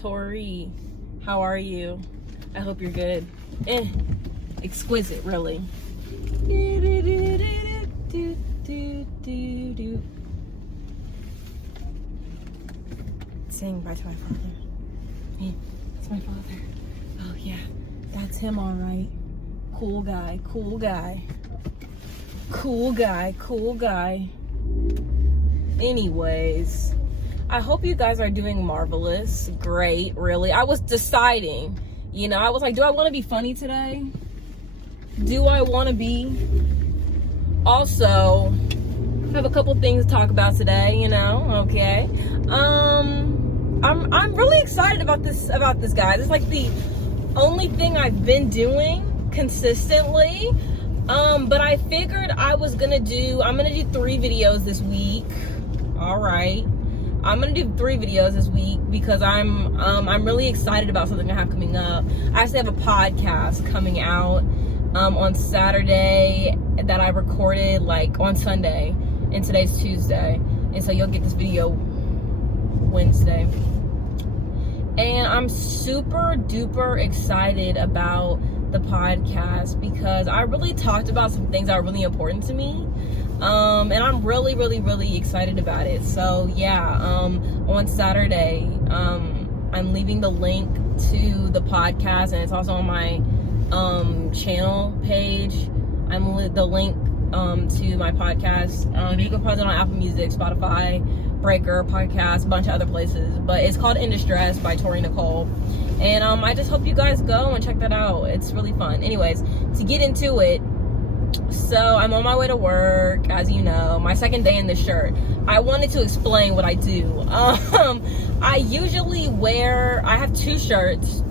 Tori, how are you? I hope you're good. Exquisite, really. Saying bye to my father. Hey, it's my father. Oh yeah, that's him, all right. Cool guy, cool guy. Cool guy, cool guy. Anyways, I hope you guys are doing marvelous. Great, really. I was deciding, I was like, do I want to be funny today? Do I want to be? Also, I have a couple things to talk about today, okay. I'm really excited about this, guys. It's like the only thing I've been doing consistently. But I figured I'm gonna do 3 videos this week. All right. I'm gonna do 3 videos this week because I'm really excited about something I have coming up. I actually have a podcast coming out on Saturday that I recorded like on Sunday, and today's Tuesday, and so you'll get this video Wednesday. And I'm super duper excited about the podcast because I really talked about some things that are really important to me. And I'm really, really, really excited about it. So yeah, on Saturday, I'm leaving the link to the podcast, and it's also on my channel page. The link to my podcast. You can find it on Apple Music, Spotify, Breaker, Podcast, a bunch of other places. But it's called In Distress by Tori, Nicole. And I just hope you guys go and check that out. It's really fun. Anyways, to get into it, so I'm on my way to work, as you know, my second day in this shirt. I wanted to explain what I do. I have 2 shirts,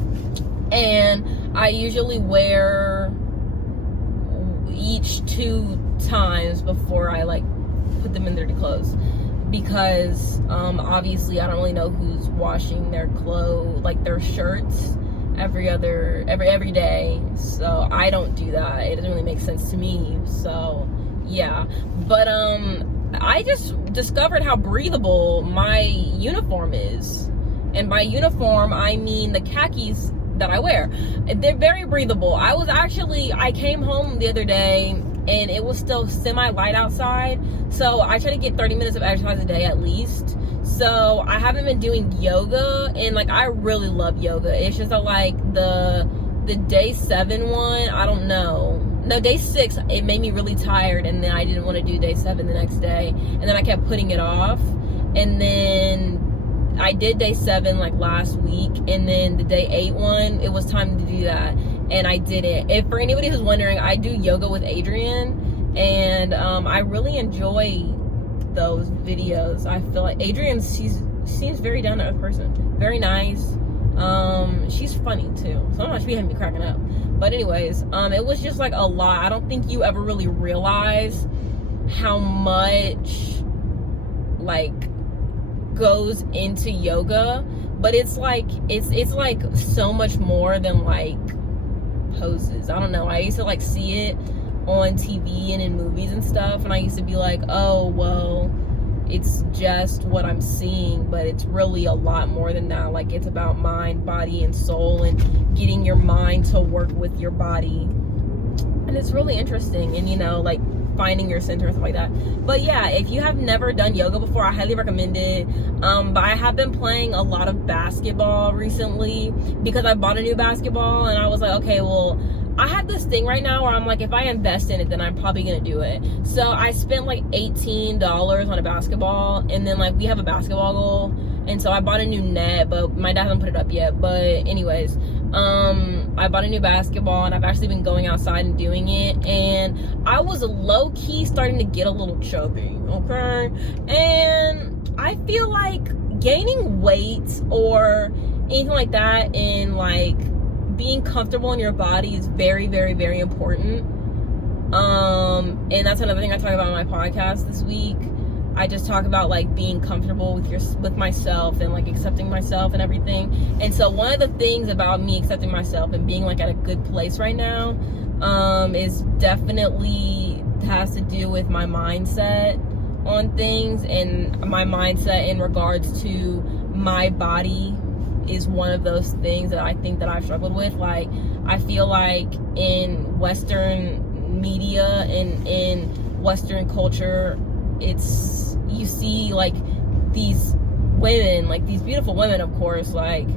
and I usually wear each 2 times before I put them in their clothes, because obviously I don't really know who's washing their clothes, their shirts every day, so I don't do that. It doesn't really make sense to me. So yeah, but I just discovered how breathable my uniform is, and by uniform I mean the khakis that I wear. They're very breathable. I came home the other day and it was still semi-light outside, so I try to get 30 minutes of exercise a day at least. So I haven't been doing yoga, and I really love yoga. It's just that the day 7 one, I don't know. No, day 6, it made me really tired, and then I didn't want to do day 7 the next day, and then I kept putting it off. And then I did day 7 last week, and then the day 8 one, it was time to do that, and I did it. If for anybody who's wondering, I do yoga with Adrian, and I really enjoy those videos. I feel like Adrian, she seems very down to earth person, very nice. She's funny too, sometimes she be having me cracking up. But anyways, it was just a lot. I don't think you ever really realize how much goes into yoga, but it's so much more than poses. I don't know, I used to see it on TV and in movies and stuff, and I used to be like, oh well, it's just what I'm seeing, but it's really a lot more than that. It's about mind, body, and soul, and getting your mind to work with your body, and it's really interesting. And finding your center and stuff like that. But yeah, if you have never done yoga before, I highly recommend it. But I have been playing a lot of basketball recently because I bought a new basketball, and I was like, okay, well, I have this thing right now where I'm like, if I invest in it, then I'm probably gonna do it. So I spent $18 on a basketball, and then we have a basketball goal, and so I bought a new net, but my dad hasn't put it up yet. But anyways, I bought a new basketball, and I've actually been going outside and doing it, and I was low-key starting to get a little chubby, okay? And I feel like gaining weight or anything like that, and being comfortable in your body is very, very, very important. And that's another thing I talk about on my podcast this week. I just talk about being comfortable with myself, and accepting myself and everything. And so one of the things about me accepting myself and being at a good place right now is definitely has to do with my mindset on things, and my mindset in regards to my body is one of those things that I think that I've struggled with. Like, I feel like in Western media and in Western culture, you see like these women, like these beautiful women, of course, like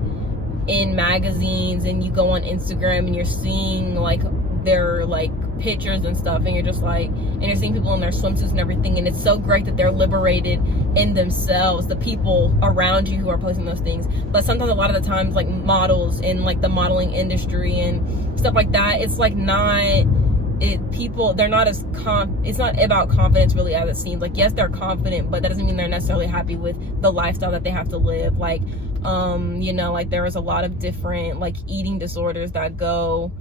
in magazines, and you go on Instagram and you're seeing like their like pictures and stuff, and you're just like, and you're seeing people in their swimsuits and everything, and it's so great that they're liberated in themselves, the people around you who are posting those things. But sometimes, a lot of the times, like models in like the modeling industry and stuff like that, it's like they're not as it's not about confidence really as it seems. Like, yes, they're confident, but that doesn't mean they're necessarily happy with the lifestyle that they have to live. Like, you know, like there is a lot of different like eating disorders that go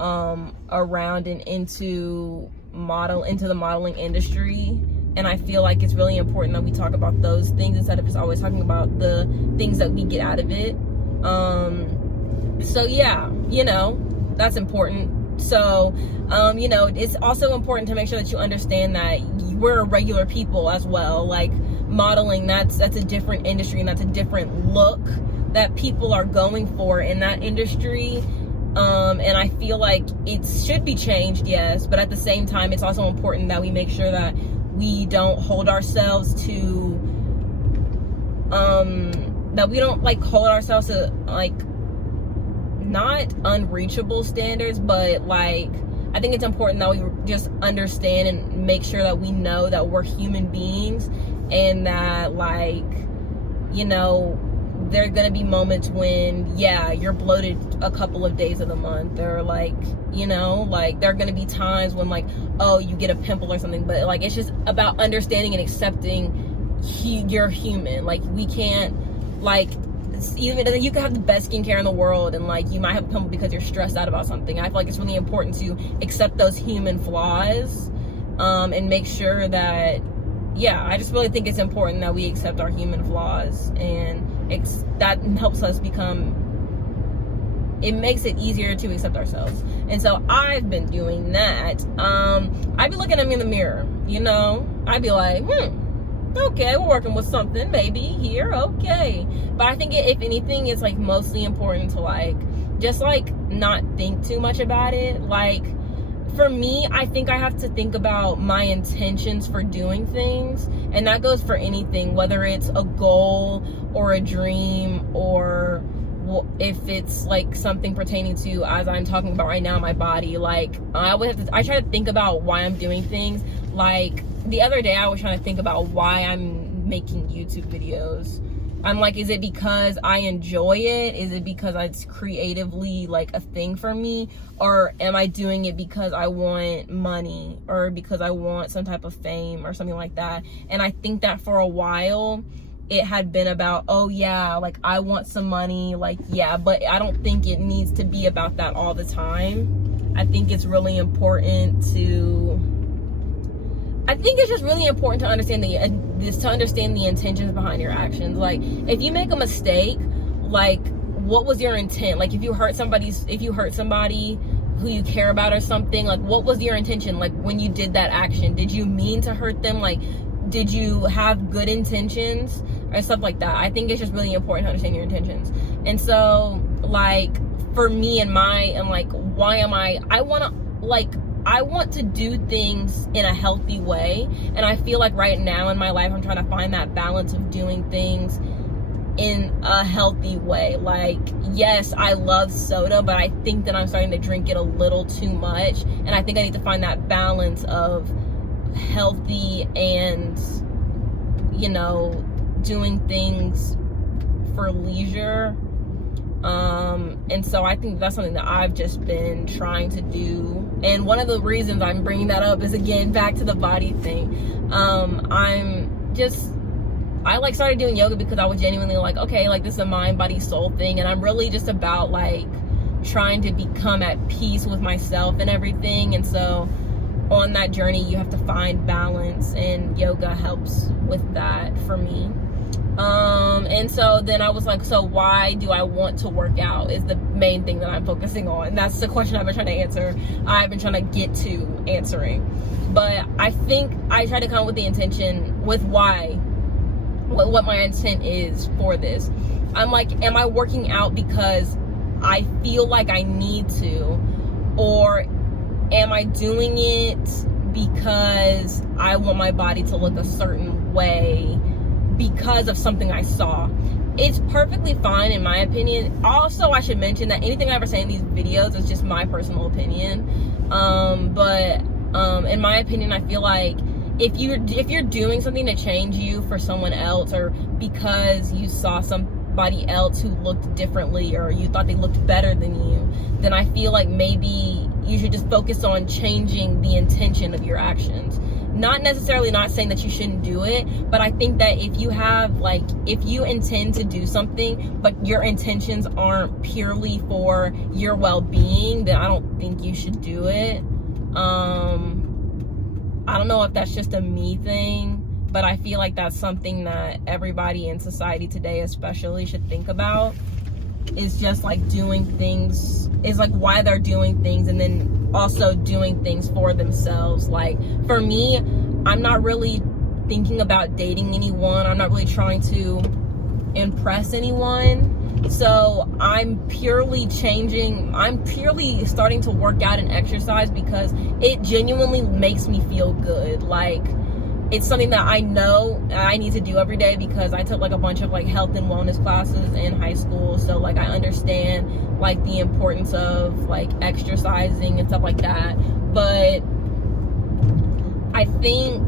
around and into the modeling industry, and I feel like it's really important that we talk about those things instead of just always talking about the things that we get out of it. So yeah, you know, that's important. So you know, it's also important to make sure that you understand that we're regular people as well. Like, modeling, that's a different industry, and that's a different look that people are going for in that industry. And I feel like it should be changed, yes, but at the same time, it's also important that we make sure that we don't hold ourselves to like not unreachable standards, but like, I think it's important that we just understand and make sure that we know that we're human beings, and that, like, you know, there are gonna be moments when, yeah, you're bloated a couple of days of the month, or like, you know, like there are gonna be times when, like, oh, you get a pimple or something, but like, it's just about understanding and accepting you're human. Like, we can't, like, even you can have the best skincare in the world, and like, you might have a pimple because you're stressed out about something. I feel like it's really important to accept those human flaws, and make sure that, yeah, I just really think it's important that we accept our human flaws, and that helps us it makes it easier to accept ourselves. And so I've been doing that. I'd be looking at me in the mirror, you know, I'd be like, okay, we're working with something maybe here, okay. But I think if anything, it's like mostly important to like just like not think too much about it. Like, for me, I think I have to think about my intentions for doing things, and that goes for anything, whether it's a goal or a dream, or if it's like something pertaining to, as I'm talking about right now, my body. Like, I try to think about why I'm doing things. Like, the other day I was trying to think about why I'm making YouTube videos. I'm like, is it because I enjoy it? Is it because it's creatively like a thing for me? Or am I doing it because I want money, or because I want some type of fame or something like that? And I think that for a while it had been about, oh yeah, like I want some money, like, yeah, but I don't think it needs to be about that all the time. I think it's really important it's just really important to understand the intentions behind your actions. Like, if you make a mistake, like, what was your intent? Like, if you hurt somebody who you care about or something, like, what was your intention? Like, when you did that action, did you mean to hurt them? Like, did you have good intentions or stuff like that? I think it's just really important to understand your intentions. And so, like, for me and why am I want to do things in a healthy way, and I feel like right now in my life I'm trying to find that balance of doing things in a healthy way. Like, yes, I love soda, but I think that I'm starting to drink it a little too much, and I think I need to find that balance of healthy and, you know, doing things for leisure. And so I think that's something that I've just been trying to do. And one of the reasons I'm bringing that up is, again, back to the body thing. I like started doing yoga because I was genuinely like, okay, like, this is a mind, body, soul thing. And I'm really just about like trying to become at peace with myself and everything. And so on that journey, you have to find balance, and yoga helps with that for me. And so then I was like, so why do I want to work out is the main thing that I'm focusing on. That's the question I've been trying to answer. I've been trying to get to answering. But I think I try to come up with the intention with what my intent is for this. I'm like, am I working out because I feel like I need to, or am I doing it because I want my body to look a certain way because of something I saw? It's perfectly fine in my opinion. Also, I should mention that anything I ever say in these videos is just my personal opinion. But in my opinion, I feel like if you're doing something to change you for someone else, or because you saw somebody else who looked differently, or you thought they looked better than you, then I feel like maybe you should just focus on changing the intention of your actions. Not necessarily not saying that you shouldn't do it, but I think that if you have, like, if you intend to do something, but your intentions aren't purely for your well-being, then I don't think you should do it. I don't know if that's just a me thing, but I feel like that's something that everybody in society today especially should think about, is just like doing things, is like why they're doing things, and then also doing things for themselves. Like for me, I'm not really thinking about dating anyone. I'm not really trying to impress anyone. So I'm purely starting to work out and exercise because it genuinely makes me feel good. Like, it's something that I know I need to do every day because I took like a bunch of like health and wellness classes in high school. So like I understand like the importance of like exercising and stuff like that. But I think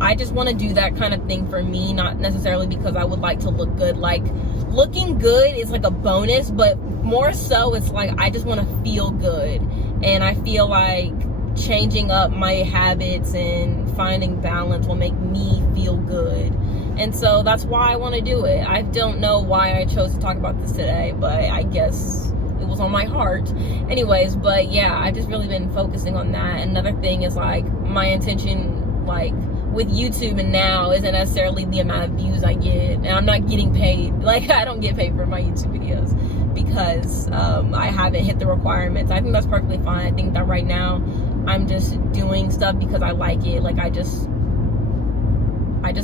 I just want to do that kind of thing for me, not necessarily because I would like to look good. Like, looking good is like a bonus, but more so it's like I just want to feel good. And I feel like changing up my habits and finding balance will make me feel good. And so that's why I want to do it. I don't know why I chose to talk about this today, but I guess it was on my heart. Anyways, but yeah, I've just really been focusing on that. Another thing is like my intention, like with YouTube and now, isn't necessarily the amount of views I get, and I'm not getting paid. Like, I don't get paid for my YouTube videos because I haven't hit the requirements. I think that's perfectly fine. I think that right now I'm just doing stuff because I like it. Like, I just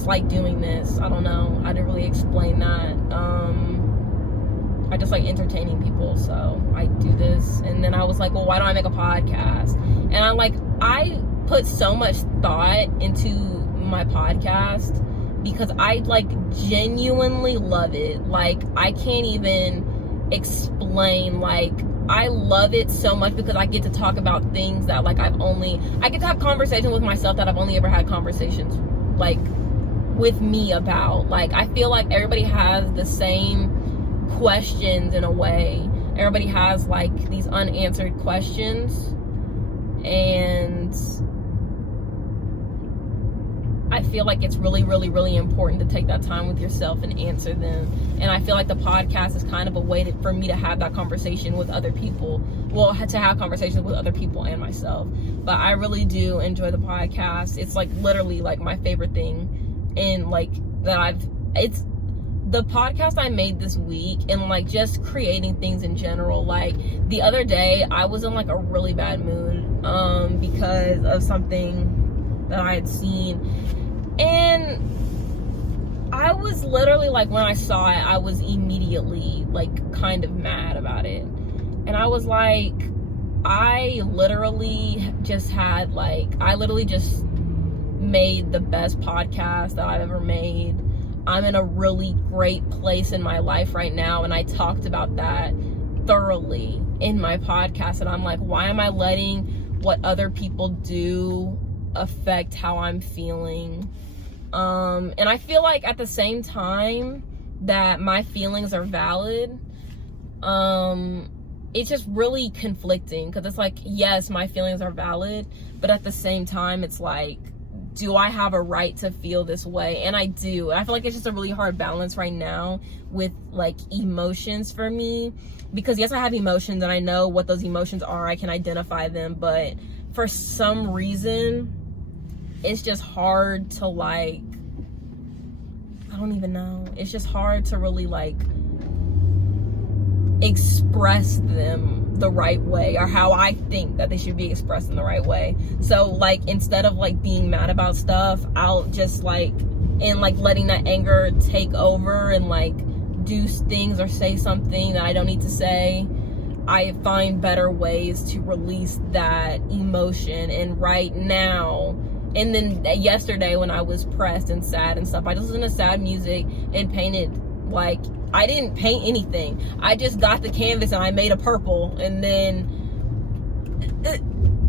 like doing this. I don't know how to really explain that. I just like entertaining people, so I do this. And then I was like, well, why don't I make a podcast? And I'm like, I put so much thought into my podcast because I like genuinely love it. Like, I can't even explain. Like, I love it so much because I get to talk about things that like I get to have conversations with myself that I've only ever had conversations like with me about. Like, I feel like everybody has the same questions in a way. Everybody has like these unanswered questions, and I feel like it's really, really, really important to take that time with yourself and answer them. And I feel like the podcast is kind of a way for me to have that conversation with other people. Well, to have conversations with other people and myself. But I really do enjoy the podcast. It's like literally like my favorite thing. And like it's the podcast I made this week, and like just creating things in general. Like the other day I was in like a really bad mood because of something that I had seen. And I was literally like, when I saw it, I was immediately like kind of mad about it. And I was like, I literally just made the best podcast that I've ever made. I'm in a really great place in my life right now, and I talked about that thoroughly in my podcast. And I'm like, why am I letting what other people do affect how I'm feeling? And I feel like at the same time that my feelings are valid, it's just really conflicting, because it's like, yes, my feelings are valid, but at the same time it's like, do I have a right to feel this way? And I do. I feel like it's just a really hard balance right now with like emotions for me, because yes, I have emotions and I know what those emotions are, I can identify them, but for some reason it's just hard to like, I don't even know, it's just hard to really like express them the right way, or how I think that they should be expressed in the right way. So like, instead of like being mad about stuff, I'll just like and like letting that anger take over and like do things or say something that I don't need to say, I find better ways to release that emotion. And right now, and then yesterday when I was pressed and sad and stuff, I just listened to sad music and painted. Like, I didn't paint anything. I just got the canvas and I made a purple, and then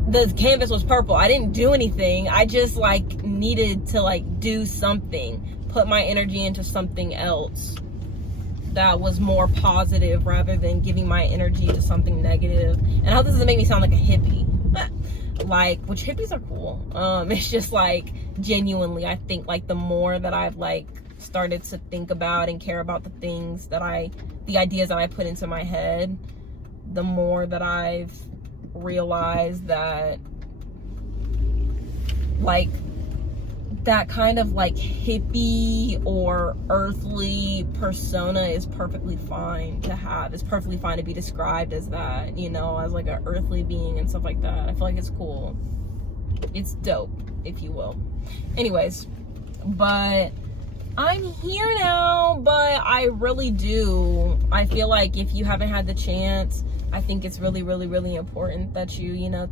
the canvas was purple. I didn't do anything. I just like needed to like do something, put my energy into something else that was more positive rather than giving my energy to something negative. And I hope this doesn't make me sound like a hippie. Like, which hippies are cool. It's just like, genuinely, I think like the more that I've like started to think about and care about the things that the ideas that I put into my head, the more that I've realized that like that kind of like hippie or earthly persona is perfectly fine to have. It's perfectly fine to be described as that, you know, as like an earthly being and stuff like that. I feel like it's cool. It's dope, if you will. Anyways, but I'm here now, but I really do. I feel like if you haven't had the chance, I think it's really, really, really important that you know,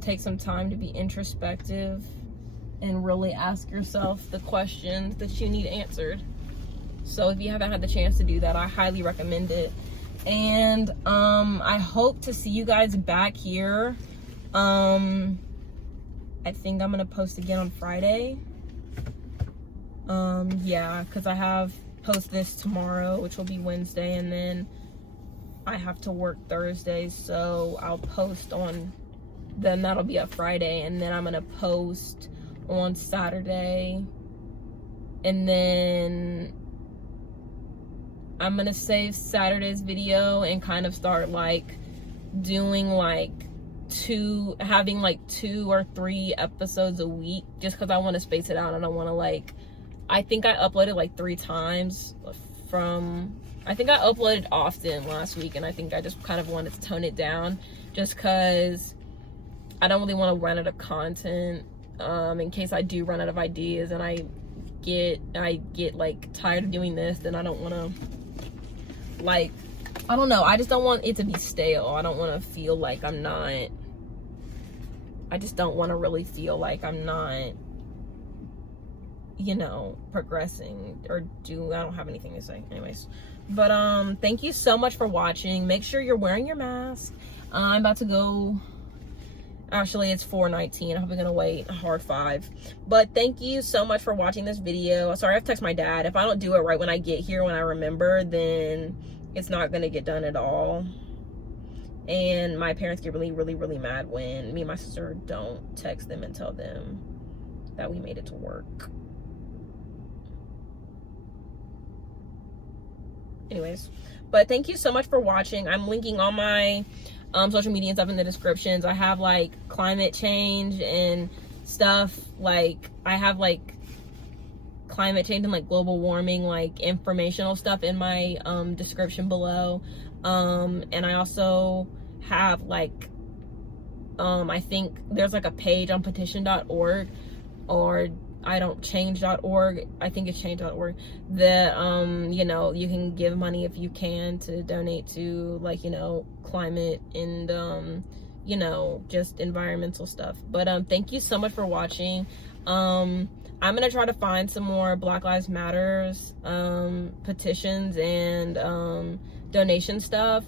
take some time to be introspective and really ask yourself the questions that you need answered. So if you haven't had the chance to do that, I highly recommend it. And I hope to see you guys back here. I think I'm gonna post again on Friday. Yeah, because I have post this tomorrow, which will be Wednesday, and then I have to work Thursday, so I'll post on, then that'll be a Friday, and then I'm gonna post on Saturday, and then I'm gonna save Saturday's video and kind of start like doing like having like 2 or 3 episodes a week, just because I want to space it out. I don't want to like, I think I uploaded like 3 times I think I uploaded often last week, and I think I just kind of wanted to tone it down just because I don't really want to run out of content, in case I do run out of ideas and I get like tired of doing this, then I don't want to, like, I don't know, I just don't want it to be stale. I don't want to feel like I just don't want to really feel like I'm not, you know, progressing or I don't have anything to say. Anyways, but thank you so much for watching. Make sure you're wearing your mask. I'm about to go, actually it's 4:19. I'm gonna wait a hard 5. But thank you so much for watching this video. Sorry, I have to text my dad. If I don't do it right when I get here, when I remember, then it's not gonna get done at all. And my parents get really, really, really mad when me and my sister don't text them and tell them that we made it to work. Anyways, but thank you so much for watching. I'm linking all my social media and stuff in the descriptions. I have like climate change and stuff, like I have like climate change and like global warming like informational stuff in my description below, and I also have like I think there's like a page on petition.org or change.org, I think it's change.org, that you know, you can give money if you can to donate to like, you know, climate and you know, just environmental stuff. But thank you so much for watching. I'm gonna try to find some more Black Lives Matters petitions and donation stuff.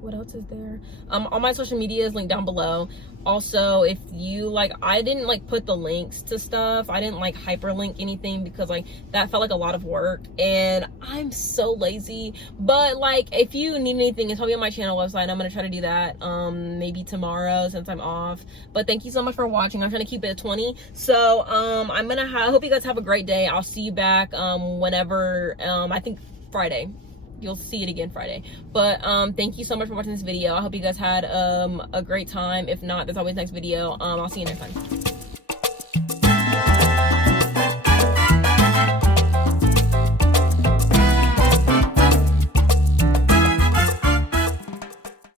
What else is there? All my social media is linked down below. Also, if you like, I didn't like put the links to stuff. I didn't like hyperlink anything because like that felt like a lot of work and I'm so lazy. But like, if you need anything, it's probably on my channel website. I'm gonna try to do that maybe tomorrow since I'm off. But thank you so much for watching. I'm trying to keep it at 20. So I'm gonna hope you guys have a great day. I'll see you back whenever, I think Friday. You'll see it again Friday. But thank you so much for watching this video. I hope you guys had a great time. If not, there's always next video. I'll see you next time.